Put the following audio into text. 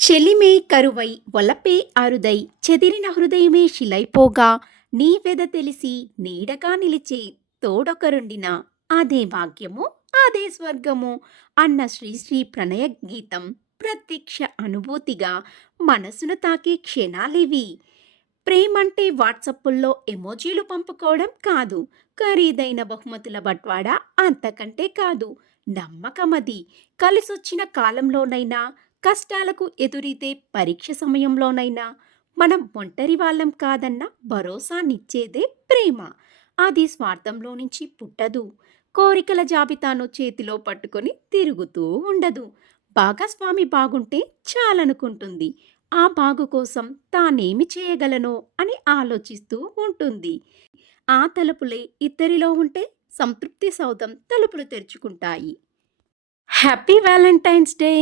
చెలిమే కరువై వలపే అరుదై చెదిరిన హృదయమే శిలైపోగా నీ వెద తెలిసి నీడగా నిలిచే తోడొకరుండిన అదే భాగ్యము అదే స్వర్గము అన్న శ్రీశ్రీ ప్రణయ గీతం ప్రత్యక్ష అనుభూతిగా మనసును తాకే క్షణాలివి. ప్రేమంటే వాట్సప్పుల్లో ఎమోజీలు పంపుకోవడం కాదు ఖరీదైన బహుమతుల బట్వాడా అంతకంటే కాదు. నమ్మకమది కలిసొచ్చిన కాలంలోనైనా కష్టాలకు ఎదురైతే పరీక్ష సమయంలోనైనా మనం ఒంటరి వాళ్ళం కాదన్న భరోసానిచ్చేదే ప్రేమ. అది స్వార్థంలో నుంచి పుట్టదు. కోరికల జాబితాను చేతిలో పట్టుకొని తిరుగుతూ ఉండదు. భాగస్వామి బాగుంటే చాలనుకుంటుంది. ఆ బాగు కోసం తానేమి చేయగలనో అని ఆలోచిస్తూ ఉంటుంది. ఆ తలుపులే ఇద్దరిలో ఉంటే సంతృప్తి సౌధం తలుపులు తెరుచుకుంటాయి. Happy valentine's day!